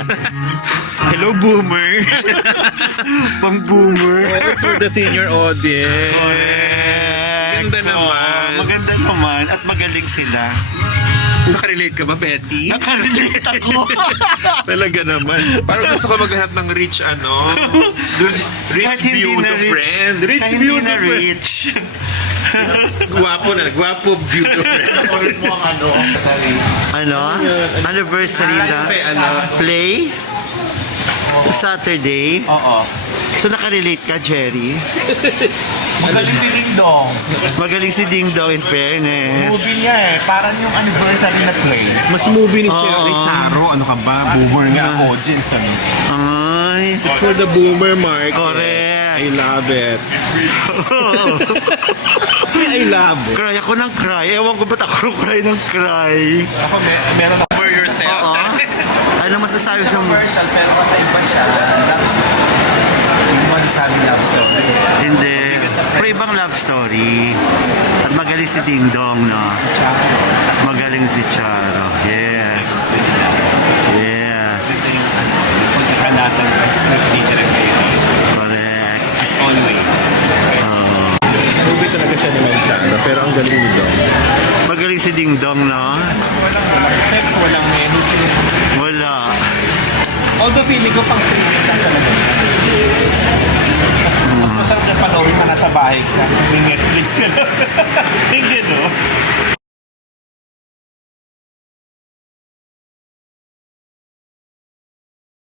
yan. Hello, boomer. Pang boomer. It's for the senior audience. Ganda naman. Maganda naman at magaling sila. Nakarelate ka ba, Betty? Nakarelate ako. Talaga naman. Parang gusto ko maghanap ng rich, rich Kahit hindi view na to rich. friend. Rich Kahit view hindi to na friend. rich. Gwapo view to friend. Ulit mo ang sorry. Anniversary na. Play? Saturday. Oo. So nakarelate ka, Jerry? Magaling si Ding Dong. Magaling si Ding Dong, in fairness. Movie niya parang yung anniversary na play. Mas movie ni Oo. Charo. Ano ka ba? Boomer nga ako. Ay, It's for the boomer market. correct. I love it. I love it. Cry ako ng cry. Ewan ko ba't ako cry ng cry. Ako meron ako. For yourself. Oo. Ano masasabi sa Commercial pero kakaiba siya. Love story. Hindi mo nasabi love story. Hindi. Pero ibang love story. At magaling si Ding Dong, no? Magaling si Charo. Yes. Yes. Pagkaka natin script leader kayo. Correct. As always. Movie talaga siya ni Mike Charo. Pero ang galing ni Dong. Magaling si Ding Dong, no? Walang sex, walang energy. Wala. Although feeling ko pang sinigang lang talaga. Mas masarap na panoorin na nasa bahay ka. May Netflix ka na. Hindi, no?